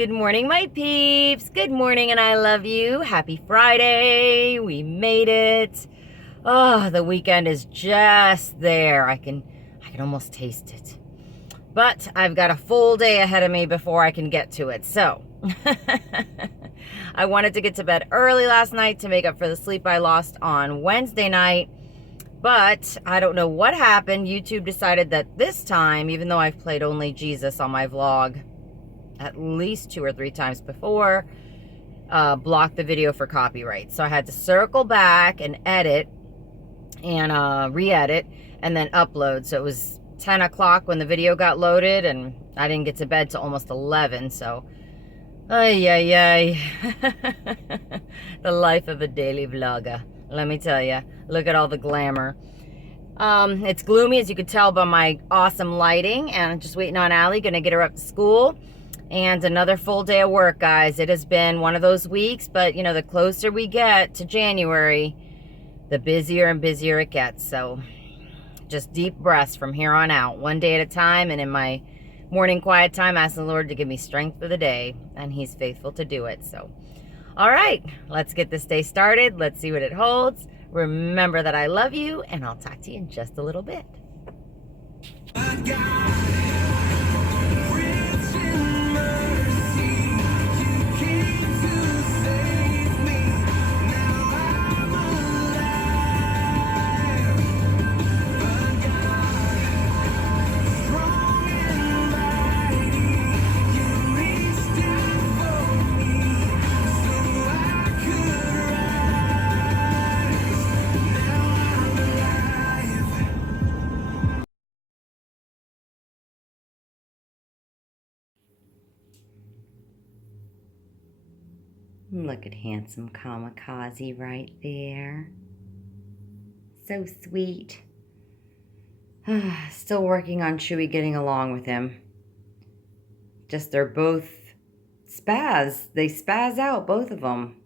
Good morning, my peeps. Good morning, and I love you. Happy Friday. We made it. Oh, the weekend is just there. I can almost taste it. But I've got a full day ahead of me before I can get to it. So, I wanted to get to bed early last night to make up for the sleep I lost on Wednesday night. But I don't know what happened. YouTube decided that this time, even though I've played only Jesus on my vlog at least 2 or 3 times before, blocked the video for copyright. So I had to circle back and edit and re-edit and then upload. So it was 10 o'clock when the video got loaded, and I didn't get to bed till almost 11. So, ay, ay, ay. The life of a daily vlogger. Let me tell you, look at all the glamour. It's gloomy, as you could tell by my awesome lighting, and I'm just waiting on Allie, gonna get her up to school. And another full day of work, guys. It has been one of those weeks, but you know, the closer we get to January, the busier and busier it gets. So just deep breaths from here on out, one day at a time. And in my morning quiet time, ask the Lord to give me strength for the day, and He's faithful to do it. So, all right, let's get this day started. Let's see what it holds. Remember that I love you, and I'll talk to you in just a little bit. Look at handsome Kamikaze right there. So sweet. Still working on Chewy getting along with him. Just they're both spaz. They spaz out, both of them.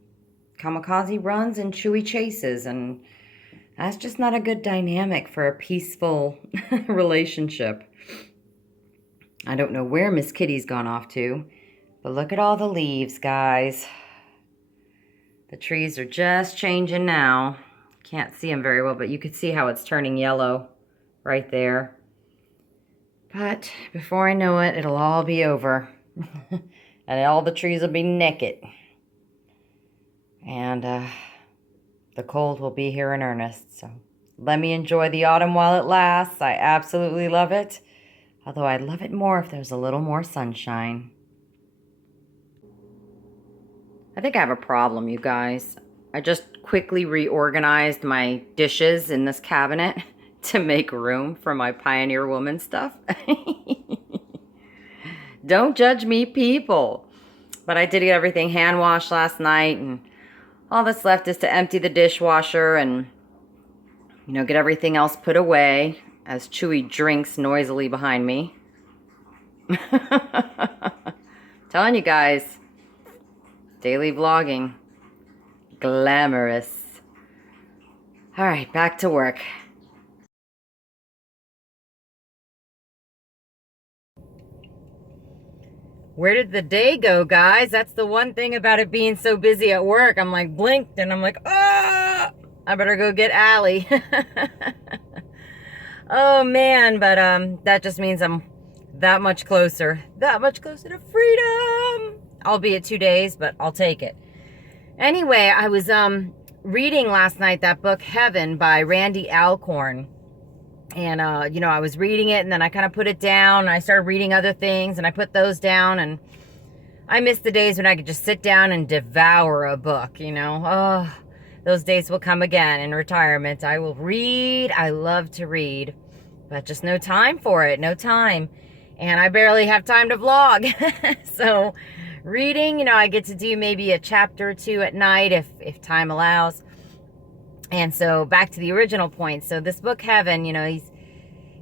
Kamikaze runs and Chewy chases, and that's just not a good dynamic for a peaceful relationship. I don't know where Miss Kitty's gone off to, but look at all the leaves, guys. The trees are just changing now. Can't see them very well, but you can see how it's turning yellow right there. But before I know it, it'll all be over. And all the trees will be naked. And the cold will be here in earnest. So let me enjoy the autumn while it lasts. I absolutely love it. Although I'd love it more if there's a little more sunshine. I think I have a problem, you guys. I just quickly reorganized my dishes in this cabinet to make room for my Pioneer Woman stuff. Don't judge me, people. But I did get everything hand washed last night, and all that's left is to empty the dishwasher and, you know, get everything else put away as Chewy drinks noisily behind me. Telling you guys. Daily vlogging. Glamorous. All right, back to work. Where did the day go, guys? That's the one thing about it being so busy at work. I'm like blinked and I'm like, ah, I better go get Allie. Oh man, but that just means I'm that much closer to freedom. Albeit 2 days, but I'll take it. Anyway, I was reading last night that book, Heaven, by Randy Alcorn. And, you know, I was reading it, and then I kind of put it down, and I started reading other things, and I put those down, and I miss the days when I could just sit down and devour a book, you know. Oh, those days will come again in retirement. I will read. I love to read, but just no time for it, no time. And I barely have time to vlog. So reading, you know, I get to do maybe a chapter or 2 at night if time allows. And so back to the original point. So this book, Heaven, you know,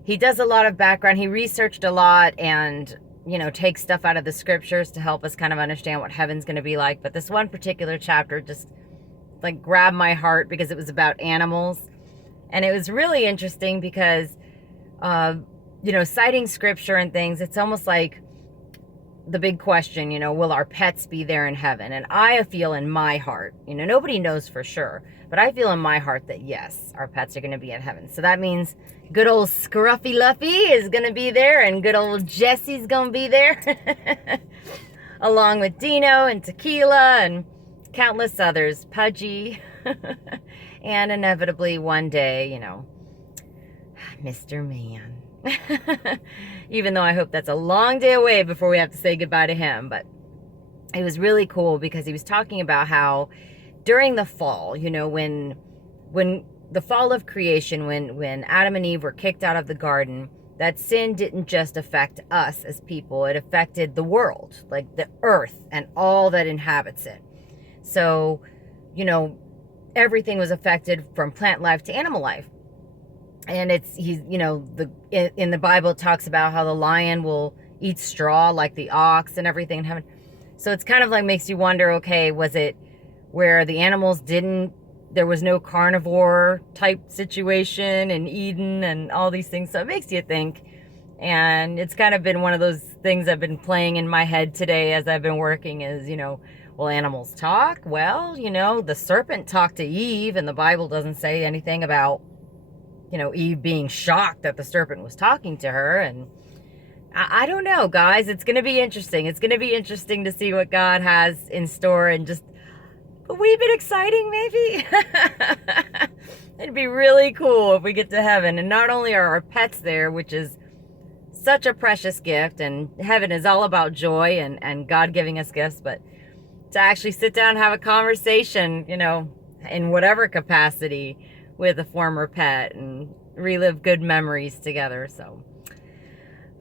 he does a lot of background. He researched a lot and, you know, takes stuff out of the scriptures to help us kind of understand what heaven's going to be like. But this one particular chapter just like grabbed my heart because it was about animals. And it was really interesting because, you know, citing scripture and things, it's almost like the big question, you know, will our pets be there in heaven? And I feel in my heart, you know, nobody knows for sure, but I feel in my heart that yes, our pets are going to be in heaven. So that means good old Scruffy Luffy is going to be there, and good old Jesse's going to be there, along with Dino and Tequila and countless others, Pudgy, and inevitably one day, you know, Mr. Man. Even though I hope that's a long day away before we have to say goodbye to him. But it was really cool because he was talking about how during the fall, you know, when the fall of creation, when Adam and Eve were kicked out of the garden, that sin didn't just affect us as people, it affected the world, like the earth and all that inhabits it. So, you know, everything was affected from plant life to animal life. And you know, in the Bible it talks about how the lion will eat straw like the ox and everything in heaven. So it's kind of like makes you wonder, okay, was it where the animals there was no carnivore type situation in Eden and all these things? So it makes you think. And it's kind of been one of those things I've been playing in my head today as I've been working is, you know, will animals talk? Well, you know, the serpent talked to Eve, and the Bible doesn't say anything about, you know, Eve being shocked that the serpent was talking to her. And I don't know, guys. It's going to be interesting. It's going to be interesting to see what God has in store, and just a wee bit exciting, maybe. It'd be really cool if we get to heaven. And not only are our pets there, which is such a precious gift, and heaven is all about joy and God giving us gifts, but to actually sit down and have a conversation, you know, in whatever capacity, with a former pet and relive good memories together. So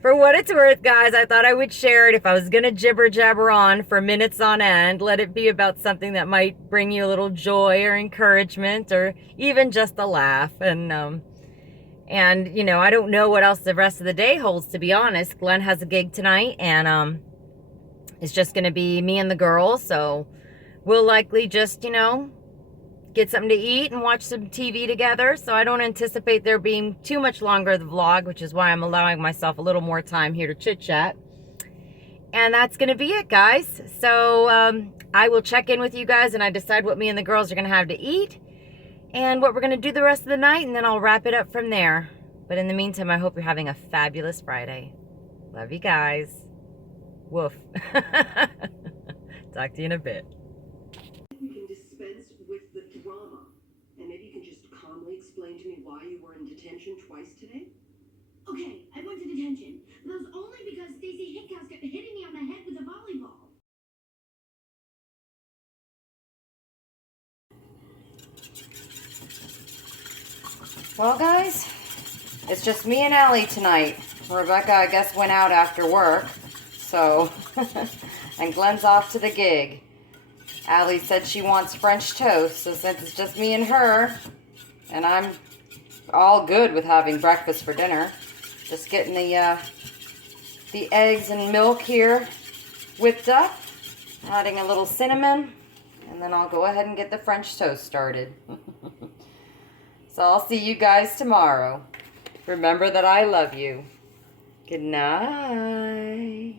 for what it's worth, guys, I thought I would share it. If I was going to jibber jabber on for minutes on end, let it be about something that might bring you a little joy or encouragement or even just a laugh. And you know, I don't know what else the rest of the day holds, to be honest. Glenn has a gig tonight, and it's just going to be me and the girls. So we'll likely just, you know, get something to eat and watch some TV together. So I don't anticipate there being too much longer of the vlog, which is why I'm allowing myself a little more time here to chit chat. And that's going to be it, guys. So I will check in with you guys, and I decide what me and the girls are going to have to eat and what we're going to do the rest of the night, and then I'll wrap it up from there. But in the meantime, I hope you're having a fabulous Friday. Love you guys. Woof. Talk to you in a bit. Explain to me why you were in detention twice today? Okay, I went to detention. That was only because Stacey Hickhouse kept hitting me on the head with a volleyball. Well, guys, it's just me and Allie tonight. Rebecca, I guess, went out after work. So, and Glenn's off to the gig. Allie said she wants French toast. So since it's just me and her, and I'm all good with having breakfast for dinner, just getting the eggs and milk here whipped up, adding a little cinnamon, and then I'll go ahead and get the French toast started. So I'll see you guys tomorrow. Remember that I love you. Good night.